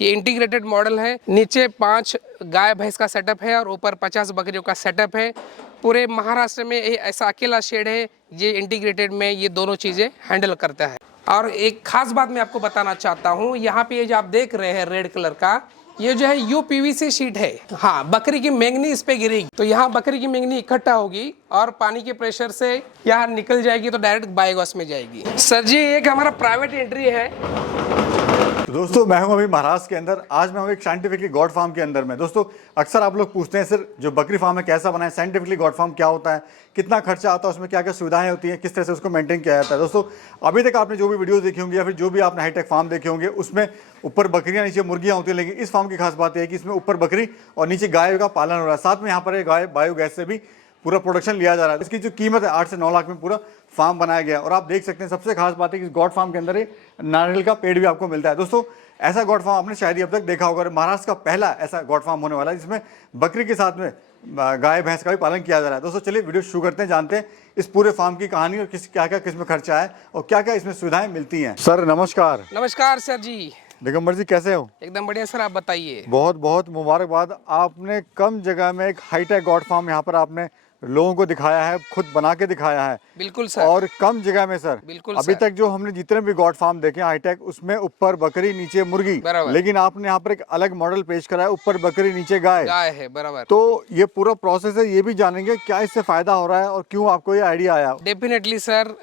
ये integrated model है। नीचे 5 गाय भैंस का सेटअप है और ऊपर 50 बकरियों का सेटअप है। पूरे महाराष्ट्र में ये ऐसा अकेला शेड है ये इंटीग्रेटेड में ये दोनों चीज़ें हैंडल करता है। और एक खास बात मैं आपको बताना चाहता हूँ, यहाँ पे ये जो आप देख रहे हैं रेड कलर का, ये जो है यूपीवीसी शीट है। हाँ, बकरी की मेंगनी इस पे गिरेगी तो यहाँ बकरी की मेंगनी इकट्ठा होगी और पानी के प्रेशर से यहाँ निकल जाएगी तो डायरेक्ट बायोगैस में जाएगी। सर जी, एक हमारा प्राइवेट एंट्री है। तो दोस्तों मैं हूं अभी महाराष्ट्र के अंदर। आज मैं हूं एक साइंटिफिकली गॉड फार्म के अंदर में। दोस्तों अक्सर आप लोग पूछते हैं सर जो बकरी फार्म है कैसा बना है, साइंटिफिकली गॉड फार्म क्या होता है, कितना खर्चा आता है, उसमें क्या क्या सुविधाएं होती हैं, किस तरह से उसको मेंटेन किया जाता है। दोस्तों अभी तक आपने जो भी वीडियो देखी होंगी या फिर जो भी आपने हाईटेक फार्म देखे होंगे उसमें ऊपर बकरियां नीचे मुर्गियां होती है, लेकिन इस फार्म की खास बात यह है कि इसमें ऊपर बकरी और नीचे गाय का पालन हो रहा है। साथ में यहाँ पर गाय बायोगैस से भी पूरा प्रोडक्शन लिया जा रहा है। इसकी जो कीमत है 8 से 9 लाख में पूरा फार्म बनाया गया है। और आप देख सकते हैं सबसे खास बात है कि गॉड फार्म के अंदर एक नारियल का पेड़ भी आपको मिलता है। दोस्तों ऐसा गॉड फार्म आपने शायद ही अब तक देखा होगा और महाराष्ट्र का पहला ऐसा गॉड फार्म होने वाला है जिसमें बकरी के साथ में गाय भैंस का भी पालन किया जा रहा है। दोस्तों चलिए वीडियो शुरू करते हैं, जानते हैं इस पूरे फार्म की कहानी और क्या क्या किसमें खर्चा है और क्या क्या इसमें सुविधाएं मिलती हैं। सर नमस्कार। नमस्कार सर जी। दिगंबर जी कैसे हो? एकदम बढ़िया सर, आप बताइए। बहुत बहुत मुबारकबाद, आपने कम जगह में एक हाईटेक गॉड फार्म यहाँ पर आपने लोगों को दिखाया है, खुद बना के दिखाया है। बिल्कुल सर। और कम जगह में सर। बिल्कुल अभी सर। तक जो हमने जितने भी गॉड फार्म देखे हाईटेक उसमें ऊपर बकरी नीचे मुर्गी, बराबर। लेकिन आपने यहाँ पर एक अलग मॉडल पेश करा है, ऊपर बकरी नीचे गाय है। बराबर। तो ये पूरा प्रोसेस है, ये भी जानेंगे क्या इससे फायदा हो रहा है और क्यों आपको ये आइडिया आया। डेफिनेटली सर,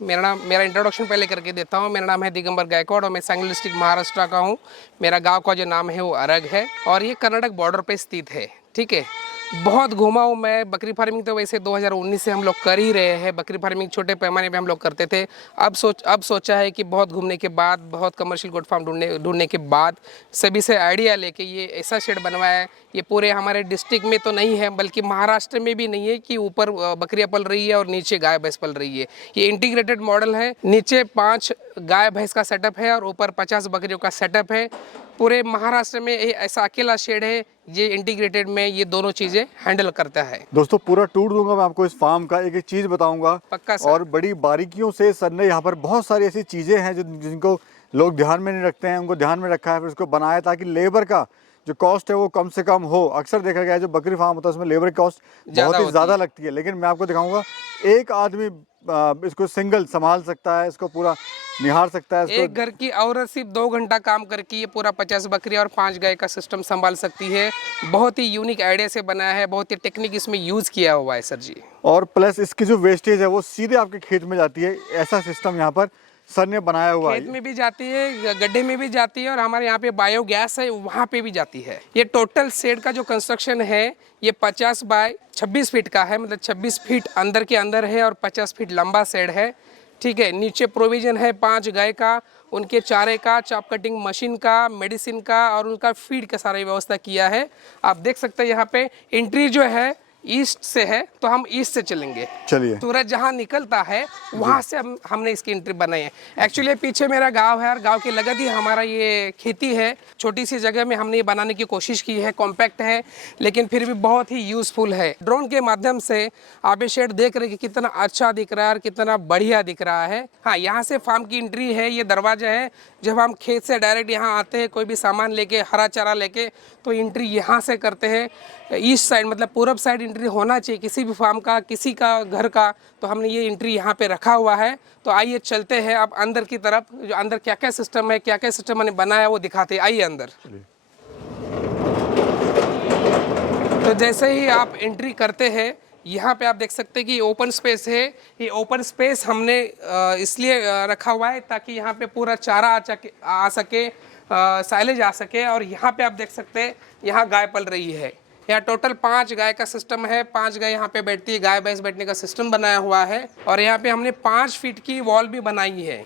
मेरा इंट्रोडक्शन पहले करके देता हूँ। मेरा नाम है दिगंबर गायकवाड़ और मैं सांगली डिस्ट्रिक्ट महाराष्ट्र का हूँ। मेरा गांव का जो नाम है वो अरग है और ये कर्नाटक बॉर्डर पे स्थित है। ठीक है, बहुत घूमा हूँ मैं। बकरी फार्मिंग तो वैसे 2019 से हम लोग कर ही रहे हैं। बकरी फार्मिंग छोटे पैमाने पे हम लोग करते थे। अब सोचा है कि बहुत घूमने के बाद, बहुत कमर्शियल गोट फार्म ढूंढने के बाद सभी से आइडिया लेके ये ऐसा शेड बनवाया है। ये पूरे हमारे डिस्ट्रिक्ट में तो नहीं है बल्कि महाराष्ट्र में भी नहीं है कि ऊपर बकरियाँ पल रही है और नीचे गाय भैंस पल रही है। ये इंटीग्रेटेड मॉडल है। नीचे 5 गाय भैंस का सेटअप है और ऊपर 50 बकरियों का सेटअप है। पूरे महाराष्ट्र में ये ऐसा अकेला शेड है ये इंटीग्रेटेड में ये दोनों चीजें हैंडल करता है। दोस्तों पूरा टूर दूंगा मैं आपको इस फार्म का, एक एक चीज बताऊंगा पक्का सर। और बड़ी बारीकियों से सर ने यहाँ पर बहुत सारी ऐसी चीजें हैं जिनको लोग ध्यान में नहीं रखते हैं, उनको ध्यान में रखा है, फिर उसको बनाया ताकि लेबर का जो कॉस्ट है वो कम से कम हो। अक्सर देखा गया है जो बकरी फार्म होता है उसमें लेबर कॉस्ट बहुत ही ज़्यादा लगती है, लेकिन मैं आपको दिखाऊंगा एक आदमी इसको सिंगल संभाल सकता है, इसको पूरा निहार सकता है। एक घर की औरत सिर्फ 2 घंटा काम करके ये पूरा 50 बकरी और 5 गाय का सिस्टम संभाल सकती है। बहुत ही यूनिक आइडिया से बनाया है, बहुत ही टेक्निक इसमें यूज किया हुआ है सर जी। और प्लस इसकी जो वेस्टेज है वो सीधे आपके खेत में जाती है। ऐसा सिस्टम यहाँ पर सर ने बनाया हुआ है। खेत में भी जाती है, गड्ढे में भी जाती है और हमारे यहाँ पे बायोगैस है वहाँ पे भी जाती है। ये टोटल शेड का जो कंस्ट्रक्शन है ये 50 बाय 26 फीट का है, मतलब 26 फीट अंदर के अंदर है और 50 फीट लंबा शेड है। ठीक है, नीचे प्रोविजन है 5 गाय का, उनके चारे का, चाप कटिंग मशीन का, मेडिसिन का और उनका फीड का सारी व्यवस्था किया है। आप देख सकते हैं यहाँ पे एंट्री जो है ईस्ट से है तो हम ईस्ट से चलेंगे। चलिए, सूरज जहाँ निकलता है वहाँ से हमने इसकी एंट्री बनाई है। एक्चुअली पीछे मेरा गांव है और गांव के लगत ही हमारा ये खेती है। छोटी सी जगह में हमने ये बनाने की कोशिश की है, कॉम्पैक्ट है लेकिन फिर भी बहुत ही यूजफुल है। ड्रोन के माध्यम से आप ये शेड देख रहे हैं कि कितना अच्छा दिख रहा है और कितना बढ़िया दिख रहा है। हाँ, यहाँ से फार्म की एंट्री है, ये दरवाजा है। जब हम खेत से डायरेक्ट यहाँ आते हैं कोई भी सामान लेके, हरा चारा लेके, तो एंट्री यहाँ से करते हैं। ईस्ट साइड मतलब पूरब साइड एंट्री होना चाहिए किसी भी फार्म का, किसी का घर का, तो हमने ये एंट्री यहाँ पे रखा हुआ है। तो आइए चलते हैं अब अंदर की तरफ, जो अंदर क्या क्या सिस्टम है, क्या क्या सिस्टम मैंने बनाया है वो दिखाते हैं। आइए अंदर। तो जैसे ही आप एंट्री करते हैं यहाँ पे आप देख सकते हैं कि ओपन स्पेस है। ये ओपन स्पेस हमने इसलिए रखा हुआ है ताकि यहाँ पे पूरा चारा आ सके, साइलेज आ सके। और यहाँ पे आप देख सकते हैं यहाँ गाय पल रही है। यहाँ टोटल 5 गाय का सिस्टम है, 5 गाय यहाँ पे बैठती है, गाय भैंस बैठने का सिस्टम बनाया हुआ है। और यहाँ पे हमने 5 फीट की वॉल भी बनाई है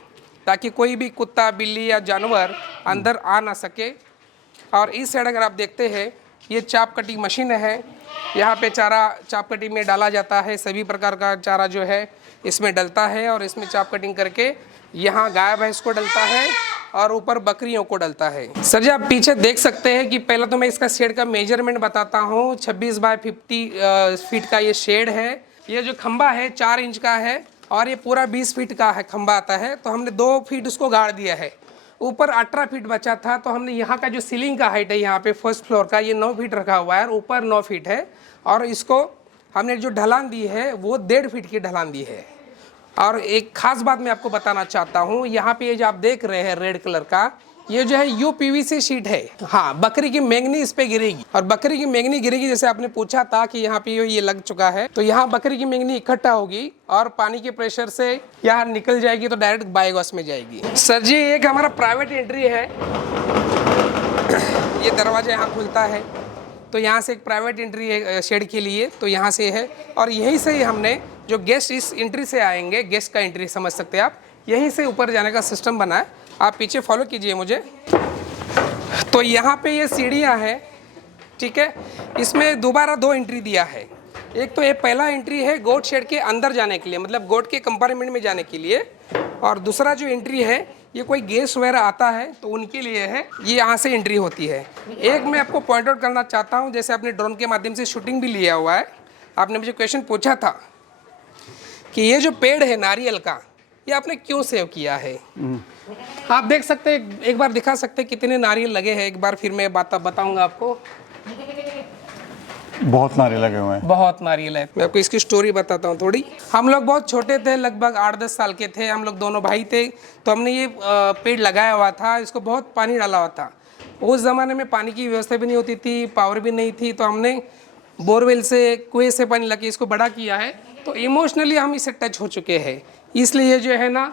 ताकि कोई भी कुत्ता, बिल्ली या जानवर अंदर आ ना सके। और इस साइड अगर आप देखते हैं ये चाप कटिंग मशीन है। यहाँ पे चारा चाप कटिंग में डाला जाता है, सभी प्रकार का चारा जो है इसमें डलता है और इसमें चाप कटिंग करके यहाँ गाय भैंस को डलता है और ऊपर बकरियों को डलता है। सर जी आप पीछे देख सकते हैं कि पहले तो मैं इसका शेड का मेजरमेंट बताता हूँ। 26 बाय 50 फीट का ये शेड है। ये जो खंबा है 4 इंच का है और ये पूरा 20 फीट का है खंबा आता है। तो हमने 2 फीट उसको गाड़ दिया है ऊपर 18 फीट बचा था, तो हमने यहाँ का जो सीलिंग का हाइट है यहाँ पे फर्स्ट फ्लोर का, ये 9 फीट रखा हुआ है और ऊपर 9 फीट है। और इसको हमने जो ढलान दी है वो 1.5 फीट की ढलान दी है। और एक खास बात मैं आपको बताना चाहता हूँ, यहाँ पे ये जो आप देख रहे हैं रेड कलर का, ये जो है UPVC शीट है। हाँ, बकरी की मेंगनी इस पे गिरेगी, और बकरी की मेंगनी गिरेगी, जैसे आपने पूछा था कि यहाँ पे ये लग चुका है, तो यहाँ बकरी की मेंगनी इकट्ठा होगी और पानी के प्रेशर से यहाँ निकल जाएगी, तो डायरेक्ट बायोगैस में जाएगी। सर जी, एक हमारा प्राइवेट एंट्री है, ये दरवाजा यहाँ खुलता है, तो यहाँ से एक प्राइवेट एंट्री है शेड के लिए, तो यहाँ से है। और यहीं से ही हमने जो गेस्ट इस एंट्री से आएंगे, गेस्ट का एंट्री समझ सकते हैं आप, यहीं से ऊपर जाने का सिस्टम बना है। आप पीछे फॉलो कीजिए मुझे। तो यहाँ पे ये सीढ़ियाँ हैं, ठीक है। इसमें दोबारा 2 एंट्री दिया है। एक तो ये पहला एंट्री है गोट शेड के अंदर जाने के लिए, मतलब गोट के कंपार्टमेंट में जाने के लिए, और दूसरा जो एंट्री है ये कोई गेस्ट वगैरह आता है तो उनके लिए है, ये यहाँ से एंट्री होती है। एक मैं आपको पॉइंट आउट करना चाहता हूँ, जैसे आपने ड्रोन के माध्यम से शूटिंग भी लिया हुआ है, आपने मुझे क्वेश्चन पूछा था कि ये जो पेड़ है नारियल का, ये आपने क्यों सेव किया है। आप देख सकते हैं, एक बार दिखा सकते हैं कितने नारियल लगे हैं, एक बार फिर मैं बताऊंगा आपको। बहुत नारियल लगे हुए हैं, बहुत नारियल है। मैं आपको इसकी स्टोरी बताता हूँ थोड़ी। हम लोग बहुत छोटे थे, लगभग 8-10 साल के थे, हम लोग दोनों भाई थे, तो हमने ये पेड़ लगाया हुआ था, इसको बहुत पानी डाला हुआ था। उस ज़माने में पानी की व्यवस्था भी नहीं होती थी, पावर भी नहीं थी, तो हमने बोरवेल से, कुएं से पानी लगा इसको बड़ा किया है। तो इमोशनली हम इससे टच हो चुके हैं, इसलिए जो है ना,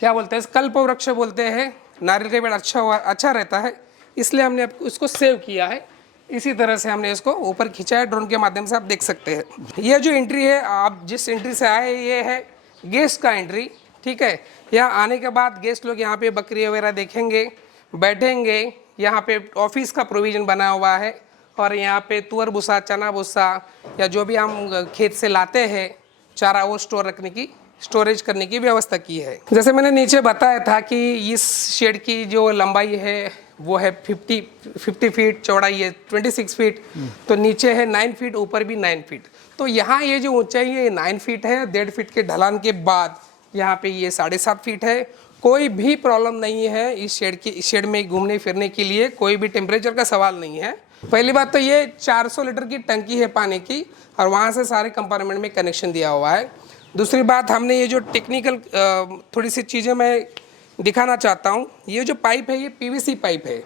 क्या बोलते हैं, कल्प वृक्ष बोलते हैं, नारियल का पेड़ अच्छा रहता है, इसलिए हमने उसको सेव किया है। इसी तरह से हमने इसको ऊपर खींचा है ड्रोन के माध्यम से, आप देख सकते हैं। ये जो एंट्री है, आप जिस एंट्री से आए, ये है गेस्ट का एंट्री, ठीक है। यहाँ आने के बाद गेस्ट लोग यहाँ पे बकरी वगैरह देखेंगे, बैठेंगे। यहाँ पे ऑफिस का प्रोविज़न बना हुआ है, और यहाँ पे तुअर भूसा, चना भूसा, या जो भी हम खेत से लाते हैं चारा, वो स्टोरेज करने की व्यवस्था की है। जैसे मैंने नीचे बताया था कि इस शेड की जो लंबाई है वो है 50 फीट, चौड़ाई है 26 फीट, तो नीचे है 9 फीट, ऊपर भी 9 फीट। तो यहाँ ये जो ऊंचाई है 9 फीट है, 1.5 फीट के ढलान के बाद यहाँ पे ये 7.5 फीट है। कोई भी प्रॉब्लम नहीं है इस शेड में घूमने फिरने के लिए, कोई भी टेम्परेचर का सवाल नहीं है। पहली बात तो ये 400 लीटर की टंकी है पानी की, और वहाँ से सारे कंपार्टमेंट में कनेक्शन दिया हुआ है। दूसरी बात, हमने ये जो टेक्निकल थोड़ी सी चीज़ें मैं दिखाना चाहता हूँ। ये जो पाइप है ये PVC पाइप है।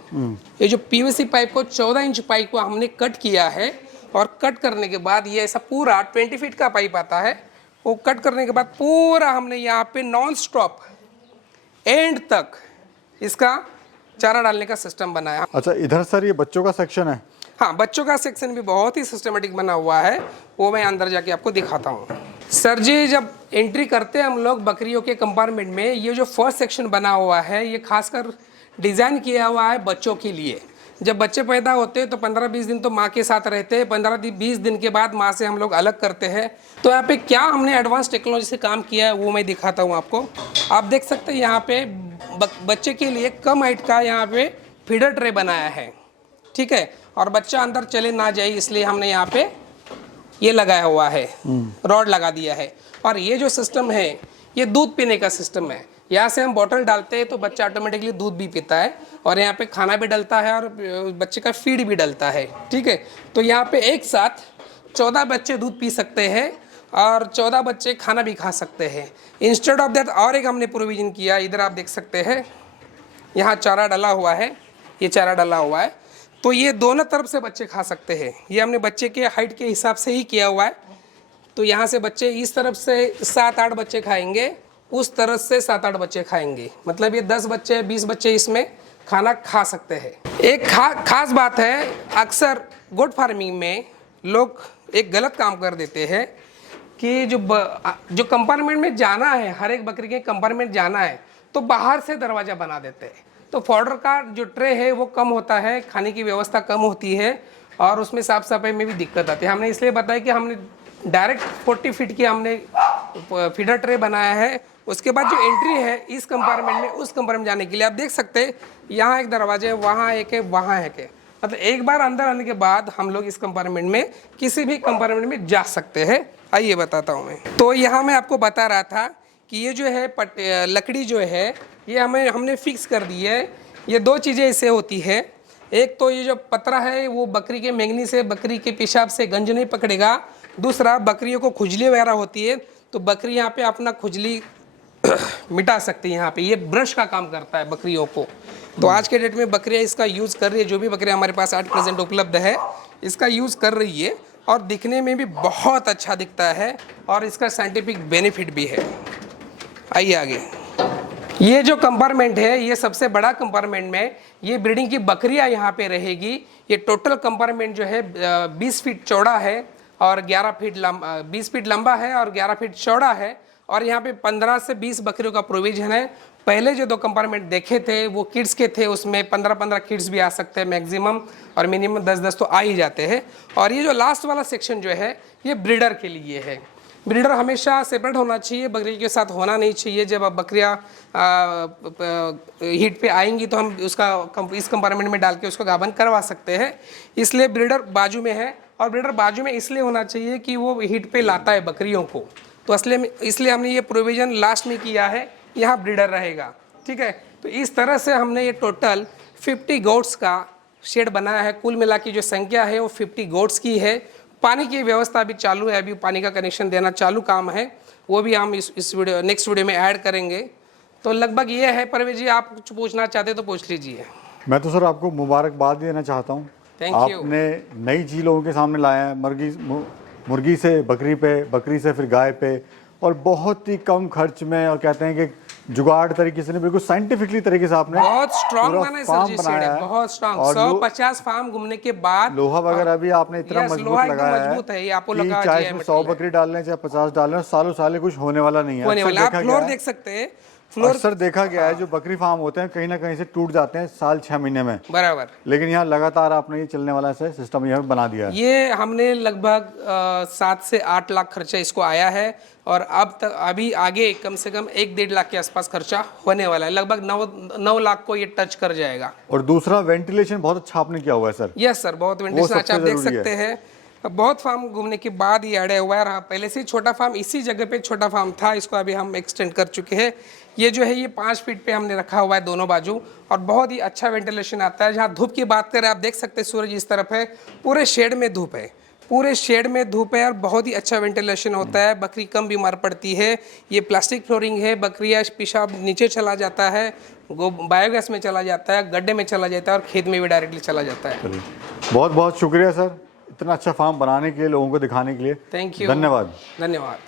ये जो PVC पाइप को 14 इंच पाइप को हमने कट किया है, और कट करने के बाद ये ऐसा पूरा 20 फीट का पाइप आता है, वो कट करने के बाद पूरा हमने यहाँ पे नॉन स्टॉप एंड तक इसका चारा डालने का सिस्टम बनाया। अच्छा, इधर सर ये बच्चों का सेक्शन है। हाँ, बच्चों का सेक्शन भी बहुत ही सिस्टमेटिक बना हुआ है, वो मैं अंदर जाके आपको दिखाता हूँ। सर जी, जब एंट्री करते हैं हम लोग बकरियों के कंपार्टमेंट में, ये जो फर्स्ट सेक्शन बना हुआ है ये खासकर डिज़ाइन किया हुआ है बच्चों के लिए। जब बच्चे पैदा होते हैं तो 15-20 दिन तो माँ के साथ रहते हैं, 15-20 दिन के बाद माँ से हम लोग अलग करते हैं। तो यहाँ पे क्या हमने एडवांस टेक्नोलॉजी से काम किया है वो मैं दिखाता हूँ आपको। आप देख सकते हैं यहाँ पे बच्चे के लिए कम हाइट का यहाँ पे फीडर ट्रे बनाया है, ठीक है, और बच्चा अंदर चले ना जाए इसलिए हमने यहाँ पे ये लगाया हुआ है, रॉड लगा दिया है। और ये जो सिस्टम है ये दूध पीने का सिस्टम है। यहाँ से हम बॉटल डालते हैं तो बच्चा ऑटोमेटिकली दूध भी पीता है, और यहाँ पे खाना भी डलता है और बच्चे का फीड भी डलता है, ठीक है। तो यहाँ पे एक साथ 14 बच्चे दूध पी सकते हैं और 14 बच्चे खाना भी खा सकते हैं। इंस्टेड ऑफ दैट और एक हमने प्रोविज़न किया, इधर आप देख सकते हैं, यहाँ चारा डला हुआ है, ये चारा डला हुआ है, तो ये दोनों तरफ से बच्चे खा सकते हैं। ये हमने बच्चे के हाइट के हिसाब से ही किया हुआ है। तो यहाँ से बच्चे इस तरफ से 7-8 बच्चे खाएंगे, उस तरफ से 7-8 बच्चे खाएंगे, मतलब ये 10 बच्चे 20 बच्चे इसमें खाना खा सकते हैं। एक खास बात है, अक्सर गोट फार्मिंग में लोग एक गलत काम कर देते हैं कि जो कंपार्टमेंट में जाना है, हर एक बकरी के कंपार्टमेंट जाना है, तो बाहर से दरवाज़ा बना देते हैं। तो फॉडर का जो ट्रे है वो कम होता है, खाने की व्यवस्था कम होती है, और उसमें साफ़ सफाई में भी दिक्कत आती है। हमने इसलिए बताया कि हमने डायरेक्ट 40 फीट की हमने फीडर ट्रे बनाया है। उसके बाद जो एंट्री है इस कंपार्टमेंट में उस कंपार्टमेंट जाने के लिए, आप देख सकते हैं यहाँ एक दरवाजा है, वहाँ एक है, वहाँ एक है, मतलब एक बार अंदर आने के बाद हम लोग इस कंपार्टमेंट में किसी भी कंपार्टमेंट में जा सकते हैं। आइए बताता हूँ मैं। तो यहाँ मैं आपको बता रहा था कि ये जो है लकड़ी जो है ये हमने फिक्स कर दी है। ये दो चीज़ें इससे होती है, एक तो ये जो पतरा है वो बकरी के मेंगनी से, बकरी के पेशाब से गंज नहीं पकड़ेगा। दूसरा, बकरियों को खुजली वगैरह होती है तो बकरी यहाँ पे अपना खुजली मिटा सकती है। यहाँ पे ये ब्रश का काम करता है बकरियों को। तो आज के डेट में बकरियाँ इसका यूज़ कर रही है, जो भी बकरियाँ हमारे पास एट प्रेजेंट उपलब्ध है इसका यूज़ कर रही है, और दिखने में भी बहुत अच्छा दिखता है और इसका साइंटिफिक बेनिफिट भी है। आइए आगे। ये जो कंपार्टमेंट है, ये सबसे बड़ा कंपार्टमेंट में ये ब्रीडिंग की बकरियां यहाँ पे रहेगी। ये टोटल कंपार्टमेंट जो है 20 फीट चौड़ा है और 11 फीट लंबा, 20 फीट लंबा है और 11 फीट चौड़ा है। और यहाँ पे 15 से 20 बकरियों का प्रोविजन है। पहले जो दो कंपार्टमेंट देखे थे वो किड्स के थे, उसमें 15-15 किड्स भी आ सकते हैं मैक्सिमम, और मिनिमम 10-10 तो आ ही जाते हैं। और ये जो लास्ट वाला सेक्शन जो है ये ब्रीडर के लिए है। ब्रीडर हमेशा सेपरेट होना चाहिए, बकरी के साथ होना नहीं चाहिए। जब अब बकरियाँ हीट पे आएंगी तो हम उसका इस कंपार्टमेंट में डाल के उसको गाभन करवा सकते हैं, इसलिए ब्रीडर बाजू में है। और ब्रीडर बाजू में इसलिए होना चाहिए कि वो हीट पे लाता है बकरियों को, तो इसलिए हमने ये प्रोविज़न लास्ट में किया है, यहाँ ब्रीडर रहेगा। ठीक है, तो इस तरह से हमने ये टोटल 50 गोट्स का शेड बनाया है। कुल मिला की जो संख्या है वो 50 गोट्स की है। पानी की व्यवस्था अभी चालू है, अभी पानी का कनेक्शन देना चालू काम है, वो भी हम इस वीडियो नेक्स्ट वीडियो में ऐड करेंगे। तो लगभग ये है। परवेज जी, आप कुछ पूछना चाहते तो पूछ लीजिए। मैं तो सर आपको मुबारकबाद देना चाहता हूँ, थैंक यू। आपने नई चीज़ लोगों के सामने लाया है। मुर्गी से बकरी पे, बकरी से फिर गाय पे, और बहुत ही कम खर्च में, और कहते हैं कि जुगाड़ तरीके से नहीं, बिल्कुल साइंटिफिकली तरीके से आपने बहुत स्ट्रांग बना है सर जी, बनाया है, बहुत स्ट्रांग। और 150 फार्म घूमने के बाद लोहा वगैरह भी आपने इतना यस, मजबूत लोहा एकदम लगाया मजबूत है। ये आपको कि लगा चाहे इसमें 100 बकरी डाल लें चाहे 50 डाल लें, सालों साल कुछ होने वाला नहीं है। होने वाला। आप देखा फ्लोर गया है, देख सकते हैं, फ्लोर अक्सर देखा गया है जो बकरी फार्म होते हैं कहीं ना कहीं से टूट जाते हैं साल 6 महीने में, बराबर। लेकिन यहाँ लगातार आपने ये चलने वाला ऐसा सिस्टम यहाँ बना दिया है। ये हमने लगभग 7 से 8 लाख खर्चा इसको आया है, और अब तक अभी आगे कम से कम 1-1.5 लाख के आसपास खर्चा होने वाला है। लगभग 9 लाख को ये टच कर जाएगा। और दूसरा, वेंटिलेशन बहुत अच्छा आपने किया हुआ है सर। यस सर, बहुत वेंटिलेशन अच्छा, आप देख जरूरी है। सकते हैं। बहुत फार्म घूमने के बाद ये अड़े हुआ है। रहा पहले से ही छोटा फार्म, इसी जगह पे छोटा फार्म था, इसको अभी हम एक्सटेंड कर चुके हैं। ये जो है ये 5 फीट पे हमने रखा हुआ है दोनों बाजू, और बहुत ही अच्छा वेंटिलेशन आता है। जहाँ धूप की बात करें, आप देख सकते हैं सूरज इस तरफ है, पूरे शेड में धूप है, पूरे शेड में धूप है, और बहुत ही अच्छा वेंटिलेशन होता है। बकरी कम बीमार पड़ती है। ये प्लास्टिक फ्लोरिंग है, बकरियाँ पेशाब नीचे चला जाता है, बायोगैस में चला जाता है, गड्ढे में चला जाता है, और खेत में भी डायरेक्टली चला जाता है। बहुत बहुत शुक्रिया सर, इतना अच्छा फार्म बनाने के लिए, लोगों को दिखाने के लिए। थैंक यू, धन्यवाद। धन्यवाद।